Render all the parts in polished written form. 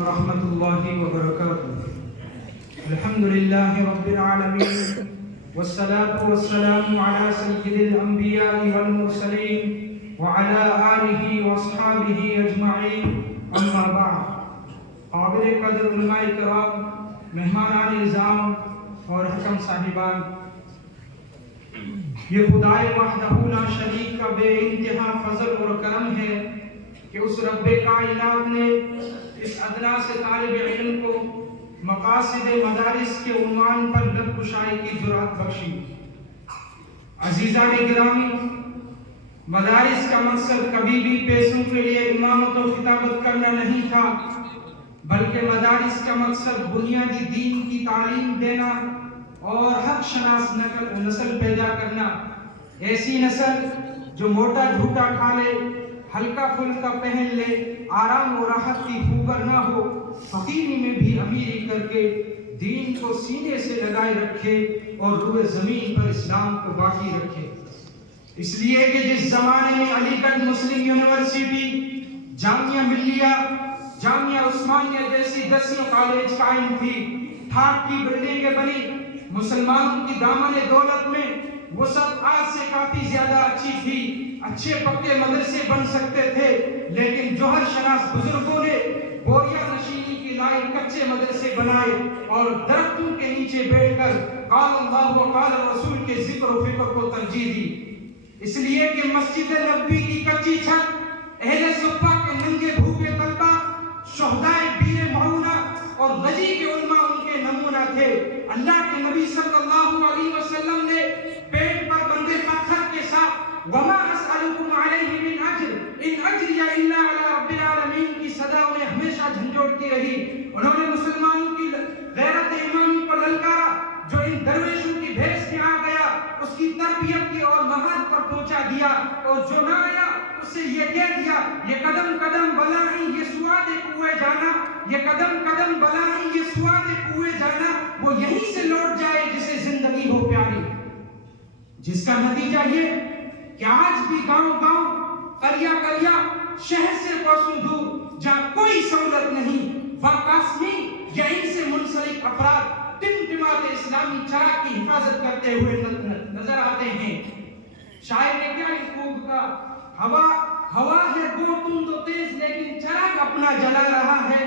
ورحمۃ اللہ وبرکاتہ. الحمد للہ رب العالمین والصلاة والسلام علی سید الانبیاء والمرسلین وعلی آلہ واصحابہ اجمعین. اما بعد. قابل قدر علماء کرام، مہمانان نظام اور حکم صاحبان، یہ خدائے وحدہ لا شریک کا بے انتہا فضل اور کرم ہے کہ اس رب کائنات نے اس ادنا سے طالب علم کو مقاصد مدارس کے عنوان پر لب کشائی کی جرأت بخشی. عزیزان گرامی، مدارس کا مقصد کبھی بھی پیسوں کے لیے امامت و خطابت کرنا نہیں تھا، بلکہ مدارس کا مقصد بنیادی دین کی تعلیم دینا اور حق شناس نسل پیدا کرنا. ایسی نسل جو موٹا جھوٹا کھا لے، ہلکا پھلکا پہن لے، آرام و راحت کی خوگر نہ ہو، فقیری میں بھی امیری کر کے دین کو سینے سے لگائے رکھے اور روئے زمین پر اسلام کو باقی رکھے. اس لیے کہ جس زمانے میں علی گڑھ مسلم یونیورسٹی، جامعہ ملیہ، جامعہ عثمانیہ جیسی 10 کالج قائم تھی، ٹھاٹ کی بلڈنگیں بنی، مسلمانوں کی دامن دولت میں وہ سب آج سے کافی زیادہ اچھی تھی. اچھے پکے مدرسے بن سکتے تھے، لیکن جوہر شناس بزرگوں نے بوریا نشینی کی لائن کچے مدرسے بنائے اور درختوں کے نیچے بیٹھ کر قال اللہ و قال رسول کے ذکر و فکر کو ترجیح دی. اس لیے کہ مسجد نبوی کی کچی چھت، اہل صفہ کے ننگے بھوکے طلبہ، شہدائے بیر معونہ اور غزی کے علماء ان کے نمونہ تھے. اللہ کے نبی صلی اللہ علیہ وسلم نے پیٹ پر بندے پتھر کے ساتھ وما اسألکم علیہ من اجر ان اجری الا علی رب العالمین کی صدا انہیں ہمیشہ جھنجھوڑتی رہی. انہوں نے مسلمانوں کی غیرت ایمانی کو للکارا جو ان درویشوں کی بھیس میں آ گیا، اس کی تربیت کی اور مہارت پر پہنچا دیا، اور جو نہ آیا اس سے یہ کہہ دیا یہ قدم قدم بلائی یہ سواد کوئے جانا، یہ قدم قدم بلائی یہ سواد کوئے جانا، وہ یہیں سے لوٹ جائے جسے زندگی ہو پیاری. جس کا نتیجہ یہ کہ آج بھی گاؤں گاؤں، قریہ قریہ، شہر سے کوسوں دور جہاں کوئی سہولت نہیں، وہاں قاسمی یا ان سے منسلک افراد ٹمٹماتے اسلامی چراغ کی حفاظت کرتے ہوئے نظر آتے ہیں. شاعر نے کیا خوب کہا، ہوا ہے گو تم تو تیز لیکن چراغ اپنا جلا رہا ہے.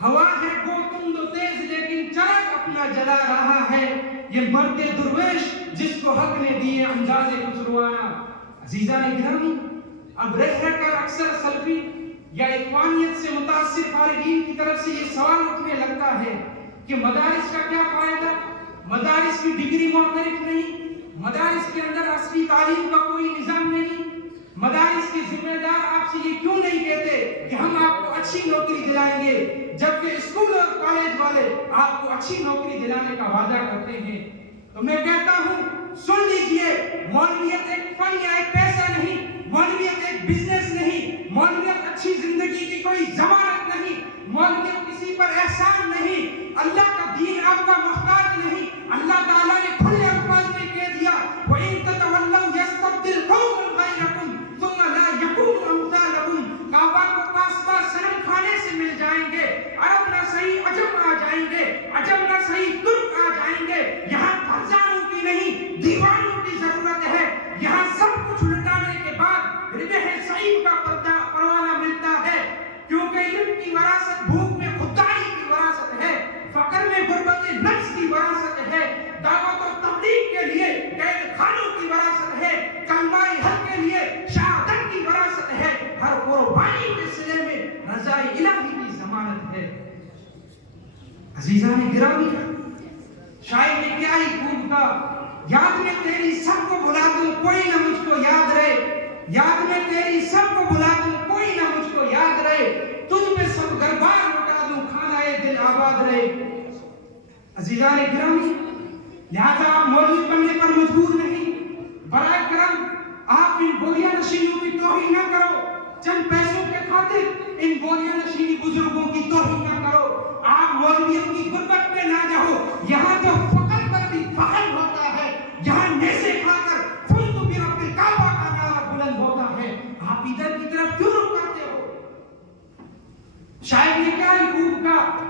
ہوا ہے گو تم تو تیز لیکن چراغ اپنا جلا رہا ہے. یہ مرد درویش جس کو حق نے دیے انداز خسروانہ. عزیزان گرامی، اب رہ کر اکثر سلفی یا اخوانیت سے متاثر فارغین کی طرف سے یہ سوال اٹھنے لگتا ہے کہ مدارس کا کیا فائدہ؟ مدارس کی ڈگری معترف نہیں، مدارس کے اندر اصلی تعلیم کا کوئی نظام نہیں. مدارس کے ذمہ دار آپ سے یہ کیوں نہیں کہتے کہ ہم آپ کو اچھی نوکری دلائیں گے، جبکہ اسکول اور کالج والے آپ کو اچھی نوکری دلانے کا وعدہ کرتے ہیں؟ تو میں کہتا ہوں سن لیجئے، مولویت ایک فن یا ایک پیسہ نہیں، مولویت ایک بزنس نہیں، مولویت اچھی زندگی کی کوئی ضمانت نہیں، مولویت کسی پر احسان نہیں، اللہ کا دین آپ کا محتاج نہیں. اللہ تعالیٰ نے کھلے الفاظ میں کہہ دیا وَإِن تَتَوَلَّوْا يَسْتَبْدِلْ قَوْمًا غَيْرَكُمْ ثُمَّ لَا يَكُونُوا أَمْثَالَكُمْ. کعبہ کو پاس پاس صنم کھانے سے مل جائیں گے، عرب نہ صحیح عجم آ جائیں گے، عجم نہ صحیح ترک آ جائیں گے. یہاں فرزانوں کی نہیں دیوانوں کی ضرورت ہے. یہاں سب کچھ لٹانے کے بعد ربح صحیح کا پروانہ ملتا ہے، کیونکہ علم کی وراثت بھوک میں خودداری کی وراثت ہے، فقر میں غربت نفس کی وراثت ہے، دعوت و تبلیغ کے لیے قید خانوں کی وراثت ہے، کلمہ حق کے لیے شہادت کی وراثت ہے، ہر قربانی کے صلے میں رضا الہی کی ضمانت ہے. عزیزان گرامی، شاعر نے کیا ہی خوب کہا، یاد میں تیری سب کو بلا دوں کوئی نہ مجھ کو یاد رہے، یاد میں تیری سب کو بلا دوں کوئی نہ مجھ کو یاد رہے، تجھ پہ سب گربار لٹا دوں کھانا دل آباد رہے. عزیزان گرامی، لہذا آپ مولوی بننے پر مجبور نہیں. برائے کرم آپ ان بوریا نشینوں کی توہین نہ کرو، چند پیسوں کے خاطر ان بوریا نشینی بزرگوں کی توہین نہ کرو. آپ مولویت کی غربت میں نہ جاؤ. یہاں تو فقر پر بھی فخر ہوتا ہے، یہاں نیزے کھا کر فزت برب الکعبہ کا نعرہ بلند ہوتا ہے. آپ ادھر کی طرف کیوں رخ کرتے ہو؟ شاید نے کیا خوب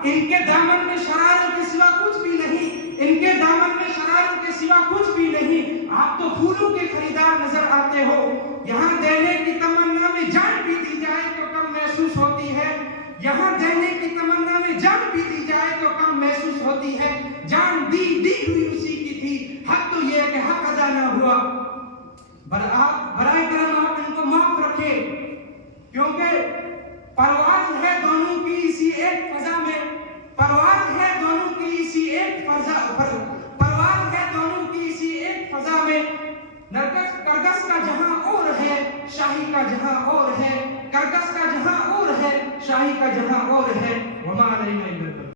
ان کے دامن میں شراروں کے سوا کچھ بھی نہیں، ان کے دامن میں شراروں کے سوا کچھ بھی نہیں، آپ تو پھولوں کے خریدار نظر آتے ہو۔ یہاں دینے کی تمنا میں جان بھی دی جائے تو کم محسوس ہوتی ہے، یہاں دینے کی تمنا میں جان بھی دی جائے تو کم محسوس ہوتی ہے، جان دی ہوئی اسی کی تھی، حق تو یہ ہے کہ حق ادا نہ ہوا۔ برائے کرم آپ ان کو معاف رکھیں، کیونکہ پرواز ہے دونوں کی اسی ایک فضا میں، پرواز ہے دونوں کی اسی ایک فضا پر